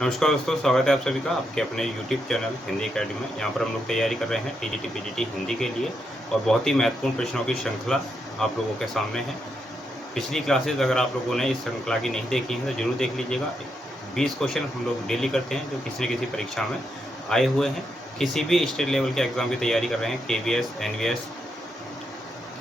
नमस्कार दोस्तों, स्वागत है आप सभी का आपके अपने YouTube चैनल हिंदी एकेडमी में। यहाँ पर हम लोग तैयारी कर रहे हैं टीजीटी पीजीटी हिंदी के लिए और बहुत ही महत्वपूर्ण प्रश्नों की श्रृंखला आप लोगों के सामने है। पिछली क्लासेस अगर आप लोगों ने इस श्रृंखला की नहीं देखी है तो जरूर देख लीजिएगा। 20 क्वेश्चन हम लोग डेली करते हैं जो किसी न किसी परीक्षा में आए हुए हैं। किसी भी स्टेट लेवल के एग्जाम की तैयारी कर रहे हैं, KVS NVS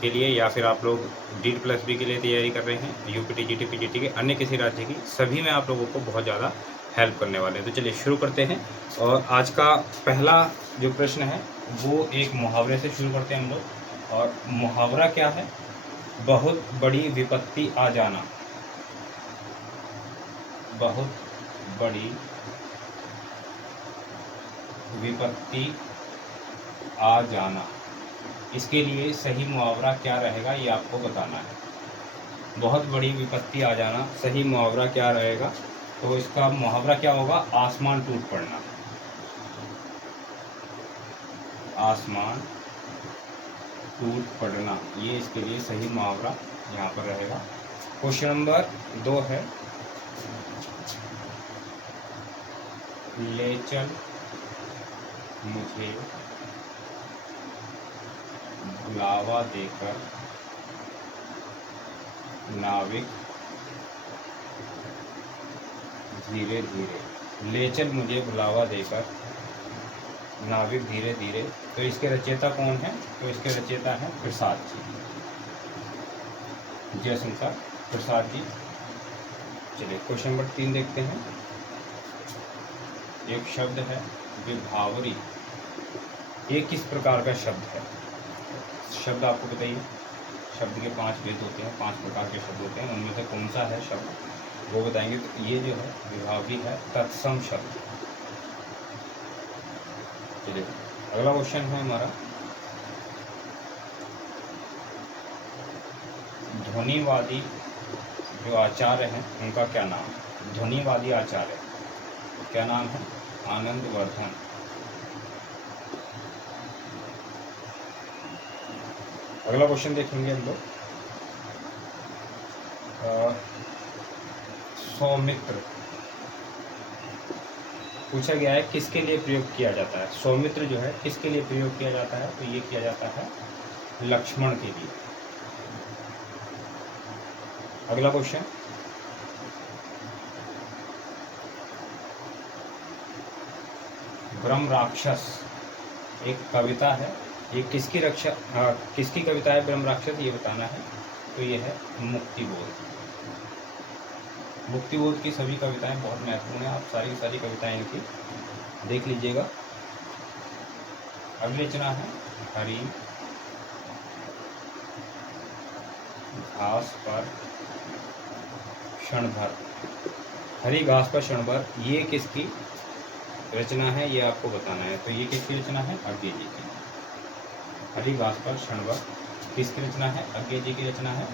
के लिए या फिर आप लोग DEED+B के लिए तैयारी कर रहे हैं, यूपी टीजीटी पीजीटी के अन्य किसी राज्य की, सभी में आप लोगों को बहुत ज़्यादा हेल्प करने वाले हैं। तो चलिए शुरू करते हैं। और आज का पहला जो प्रश्न है वो एक मुहावरे से शुरू करते हैं हम लोग। और मुहावरा क्या है? बहुत बड़ी विपत्ति आ जाना। बहुत बड़ी विपत्ति आ जाना, इसके लिए सही मुहावरा क्या रहेगा ये आपको बताना है। बहुत बड़ी विपत्ति आ जाना, सही मुहावरा क्या रहेगा? तो इसका मुहावरा क्या होगा? आसमान टूट पड़ना। आसमान टूट पड़ना, ये इसके लिए सही मुहावरा यहाँ पर रहेगा। क्वेश्चन नंबर 2 है, ले चल मुझे बुलावा देकर नाविक धीरे धीरे। ले चल मुझे बुलावा देकर नाविक धीरे धीरे। तो इसके रचयिता कौन है? तो इसके रचयिता है प्रसाद जी, जयशंकर प्रसाद जी। चलिए क्वेश्चन नंबर 3 देखते हैं। एक शब्द है विभावरी, ये किस प्रकार का शब्द है? शब्द आपको बताइए। शब्द के 5 भेद होते हैं, 5 प्रकार के शब्द होते हैं, उनमें से कौन सा है शब्द वो बताएंगे। तो ये जो है विभावरी है तत्सम शब्द। चलिए अगला क्वेश्चन है हमारा, ध्वनिवादी जो आचार्य हैं उनका क्या नाम है? ध्वनिवादी आचार्य क्या नाम है? आनंदवर्धन। अगला क्वेश्चन देखेंगे हम लोग, सौमित्र पूछा गया है किसके लिए प्रयोग किया जाता है? सौमित्र जो है किसके लिए प्रयोग किया जाता है? तो ये किया जाता है लक्ष्मण के लिए। अगला क्वेश्चन, ब्रह्म राक्षस एक कविता है, ये किसकी किसकी कविता है ब्रह्म राक्षस, ये बताना है। तो ये है मुक्तिबोध। मुक्तिबोध की सभी कविताएं बहुत महत्वपूर्ण है, आप सारी की सारी कविताएं इनकी देख लीजिएगा। अगली रचना है हरी घास पर क्षण भर। हरी घास पर क्षण भर, ये किसकी रचना है ये आपको बताना है। तो ये किसकी रचना है? अज्ञे जी की। हरी घास पर क्षण भर किसकी रचना है? अज्ञे जी की रचना है।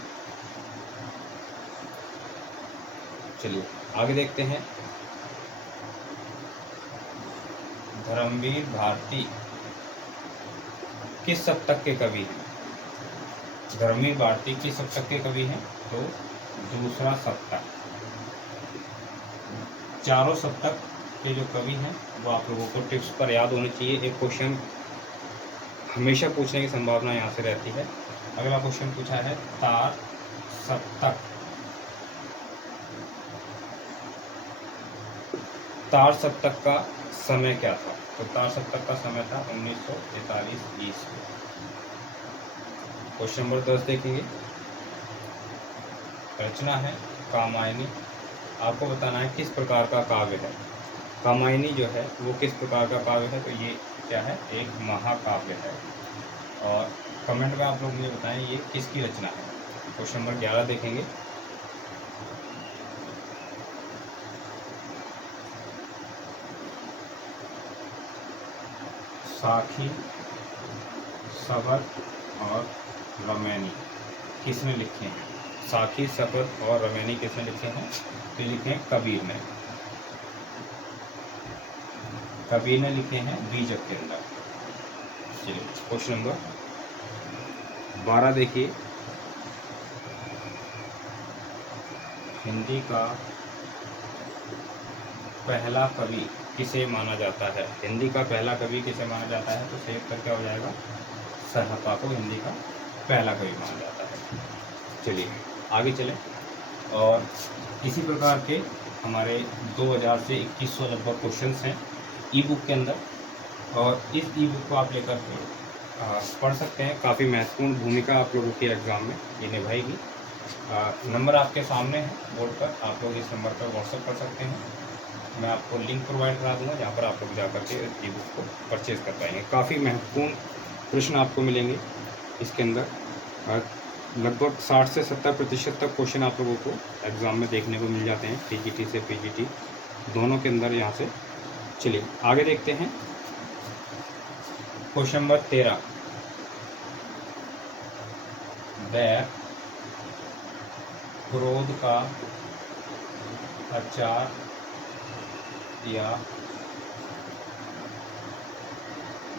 चलिए आगे देखते हैं, धर्मवीर भारती किस सप्तक के कवि हैं? धर्मवीर भारती किस सप्तक के कवि हैं? तो दूसरा सप्तक। चारों सप्तक के जो कवि हैं वो आप लोगों को टिप्स पर याद होने चाहिए। एक क्वेश्चन हमेशा पूछने की संभावना यहाँ से रहती है। अगला क्वेश्चन पूछा है तार सप्तक। तार सप्तक का समय क्या था? तो तार सप्तक का समय था 1943 ईस्वी। क्वेश्चन नंबर 10 देखेंगे, रचना है कामायनी। आपको बताना है किस प्रकार का काव्य है। कामायनी जो है वो किस प्रकार का काव्य है? तो ये क्या है? एक महाकाव्य है। और कमेंट में आप लोग मुझे बताएं ये किसकी रचना है। क्वेश्चन नंबर 11 देखेंगे, साखी शबद और रमैनी किसने लिखे हैं? साखी शबद और रमैनी किसने लिखे हैं? तो लिखे हैं कबीर ने। कबीर ने लिखे हैं बीजक के अंदर। चलिए क्वेश्चन नंबर 12 देखिए, हिंदी का पहला कवि किसे माना जाता है? हिंदी का पहला कवि किसे माना जाता है? तो सही उत्तर क्या हो जाएगा? सरहपा को हिंदी का पहला कवि माना जाता है। चलिए आगे चलें। और इसी प्रकार के हमारे 2000 से 2100 लगभग क्वेश्चंस हैं ई बुक के अंदर, और इस ई बुक को आप लेकर के पढ़ सकते हैं। काफ़ी महत्वपूर्ण भूमिका आप लोगों की एग्ज़ाम में ये निभाएगी। नंबर आपके सामने है बोर्ड पर, आप लोग इस नंबर पर व्हाट्सएप कर सकते हैं। मैं आपको लिंक प्रोवाइड करा दूँगा जहाँ पर आप लोग जा कर के ई बुक को परचेज़ कर पाएंगे। काफ़ी महत्वपूर्ण प्रश्न आपको मिलेंगे इसके अंदर। लगभग 60 से 70% तक क्वेश्चन आप लोगों को एग्ज़ाम में देखने को मिल जाते हैं, टीजीटी से पीजीटी दोनों के अंदर यहाँ से। चलिए आगे देखते हैं। क्वेश्चन नंबर 13, वह क्रोध का अचार या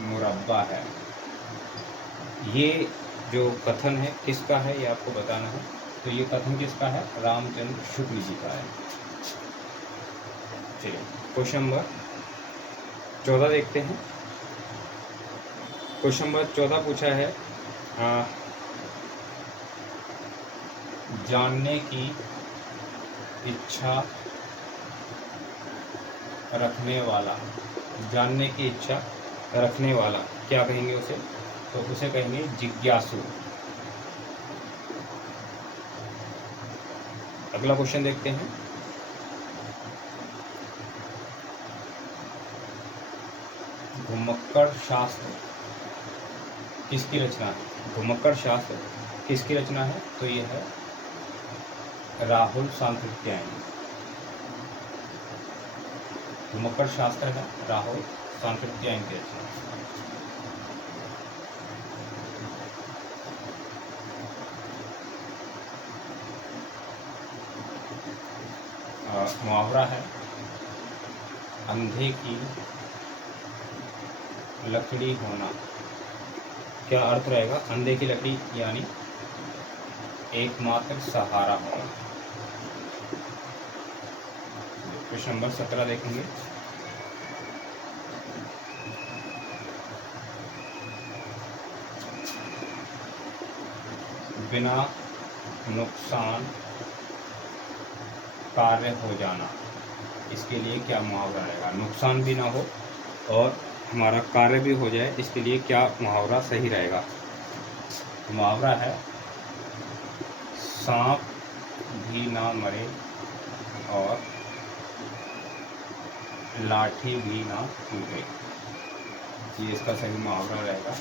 मुरब्बा है। ये जो कथन है किसका है ये आपको बताना है। तो ये कथन किसका है? रामचंद्र शुक्ल जी का है। चलिए क्वेश्चन नंबर 14 देखते हैं। क्वेश्चन नंबर 14 पूछा है, जानने की इच्छा रखने वाला, जानने की इच्छा रखने वाला क्या कहेंगे उसे? तो उसे कहेंगे जिज्ञासु। अगला क्वेश्चन देखते हैं। घुमक्कड़ शास्त्र किसकी रचना है? घुमक्कड़ शास्त्र किसकी रचना है? तो ये है राहुल सांकृत्यायन। घुमक्कड़ शास्त्र है राहुल सांकृत्यायन की रचना। मुहावरा है अंधे की लकड़ी होना। क्या अर्थ रहेगा? अंधे की लकड़ी यानी एकमात्र सहारा होना। क्वेश्चन नंबर 17 देखेंगे। बिना नुकसान कार्य हो जाना, इसके लिए क्या मुहावरा रहेगा? नुकसान भी ना हो और हमारा कार्य भी हो जाए, इसके लिए क्या मुहावरा सही रहेगा? मुहावरा है सांप भी ना मरे और लाठी भी ना टूटे। ये इसका सही मुहावरा रहेगा।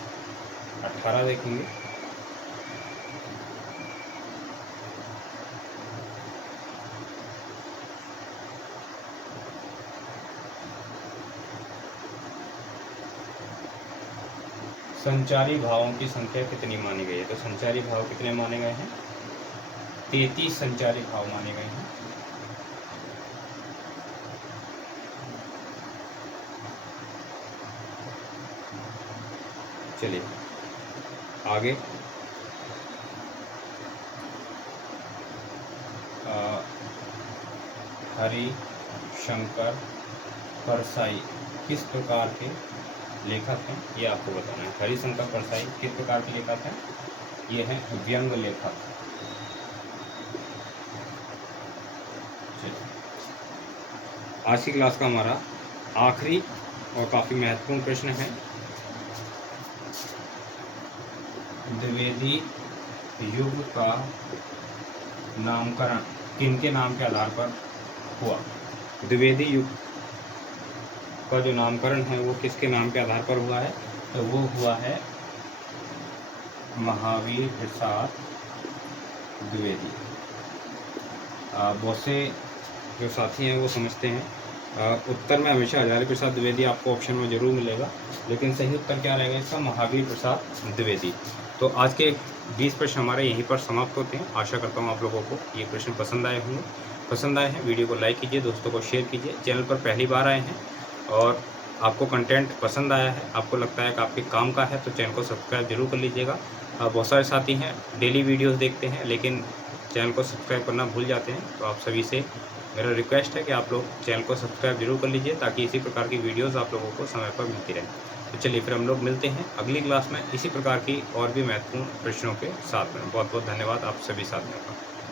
18 देखेंगे। संचारी भावों की संख्या कितनी मानी गई है? तो संचारी भाव कितने माने गए हैं? 33 संचारी भाव माने गए हैं। चलिए आगे। हरि शंकर परसाई किस प्रकार के लेखक हैं ये आपको बताना है। हरिशंकर परसाई किस प्रकार के लेखक हैं? ये हैं व्यंग लेखक। आज की क्लास का हमारा आखिरी और काफ़ी महत्वपूर्ण प्रश्न है, द्विवेदी युग का नामकरण किनके नाम के आधार पर हुआ? द्विवेदी युग का जो नामकरण है वो किसके नाम के आधार पर हुआ है? तो वो हुआ है महावीर प्रसाद द्विवेदी। बहुत से जो साथी हैं वो समझते हैं उत्तर में हमेशा हजारी प्रसाद द्विवेदी आपको ऑप्शन में जरूर मिलेगा, लेकिन सही उत्तर क्या रहेगा इसका? महावीर प्रसाद द्विवेदी। तो आज के 20 प्रश्न हमारे यहीं पर समाप्त होते हैं। आशा करता हूँ आप लोगों को ये प्रश्न पसंद आए होंगे। पसंद आए हैं वीडियो को लाइक कीजिए, दोस्तों को शेयर कीजिए। चैनल पर पहली बार आए हैं और आपको कंटेंट पसंद आया है, आपको लगता है कि आपके काम का है, तो चैनल को सब्सक्राइब जरूर कर लीजिएगा। बहुत सारे साथी हैं डेली वीडियोस देखते हैं लेकिन चैनल को सब्सक्राइब करना भूल जाते हैं, तो आप सभी से मेरा रिक्वेस्ट है कि आप लोग चैनल को सब्सक्राइब जरूर कर लीजिए ताकि इसी प्रकार की वीडियोज़ आप लोगों को समय पर मिलती रहे। तो चलिए फिर हम लोग मिलते हैं अगली क्लास में इसी प्रकार की और भी महत्वपूर्ण प्रश्नों के साथ में। बहुत बहुत धन्यवाद आप सभी साथियों का।